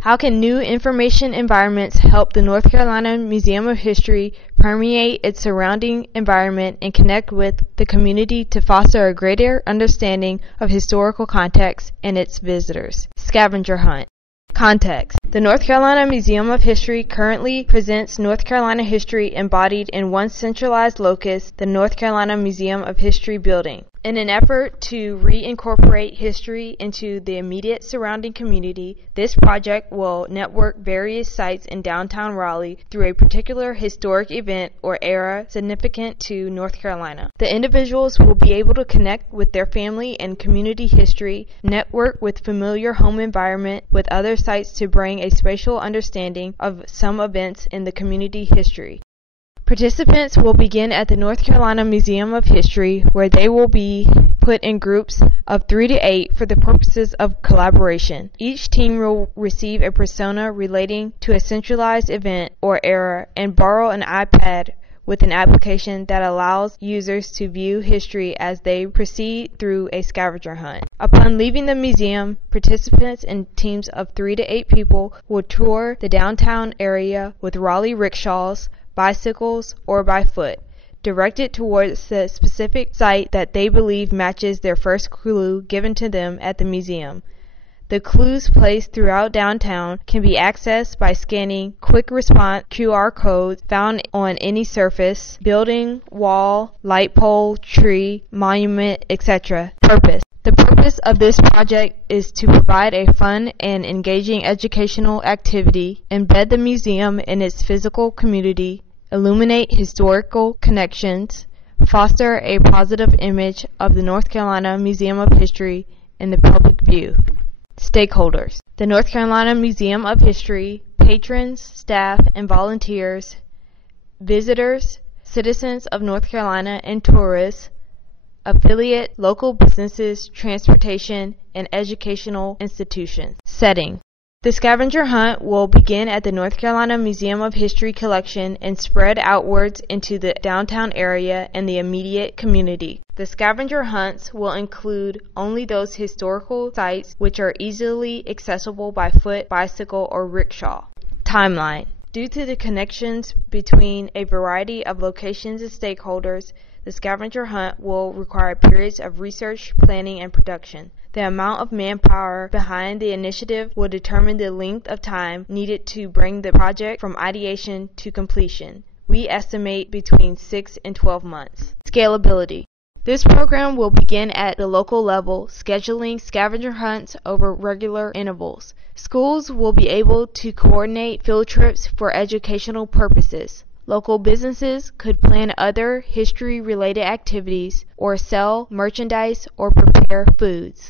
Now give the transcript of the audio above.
How can new information environments help the North Carolina Museum of History permeate its surrounding environment and connect with the community to foster a greater understanding of historical context and its visitors? Scavenger Hunt. Context. The North Carolina Museum of History currently presents North Carolina history embodied in one centralized locus, the North Carolina Museum of History building. In an effort to reincorporate history into the immediate surrounding community, this project will network various sites in downtown Raleigh through a particular historic event or era significant to North Carolina. The individuals will be able to connect with their family and community history, network with familiar home environment with other sites to bring a spatial understanding of some events in the community history. Participants will begin at the North Carolina Museum of History, where they will be put in groups of 3 to 8 for the purposes of collaboration. Each team will receive a persona relating to a centralized event or era and borrow an iPad with an application that allows users to view history as they proceed through a scavenger hunt. Upon leaving the museum, participants in teams of 3 to 8 people will tour the downtown area with Raleigh rickshaws, bicycles, or by foot, directed towards the specific site that they believe matches their first clue given to them at the museum. The clues placed throughout downtown can be accessed by scanning quick response QR codes found on any surface, building, wall, light pole, tree, monument, etc. Purpose. The purpose of this project is to provide a fun and engaging educational activity, embed the museum in its physical community, illuminate historical connections, foster a positive image of the North Carolina Museum of History in the public view. Stakeholders. The North Carolina Museum of History, patrons, staff, and volunteers, visitors, citizens of North Carolina, and tourists, affiliate local businesses, transportation, and educational institutions. Setting. The scavenger hunt will begin at the North Carolina Museum of History collection and spread outwards into the downtown area and the immediate community. The scavenger hunts will include only those historical sites which are easily accessible by foot, bicycle, or rickshaw. Timeline. Due to the connections between a variety of locations and stakeholders, the scavenger hunt will require periods of research, planning, and production. The amount of manpower behind the initiative will determine the length of time needed to bring the project from ideation to completion. We estimate between 6 and 12 months. Scalability. This program will begin at the local level, scheduling scavenger hunts over regular intervals. Schools will be able to coordinate field trips for educational purposes. Local businesses could plan other history-related activities or sell merchandise or prepare foods.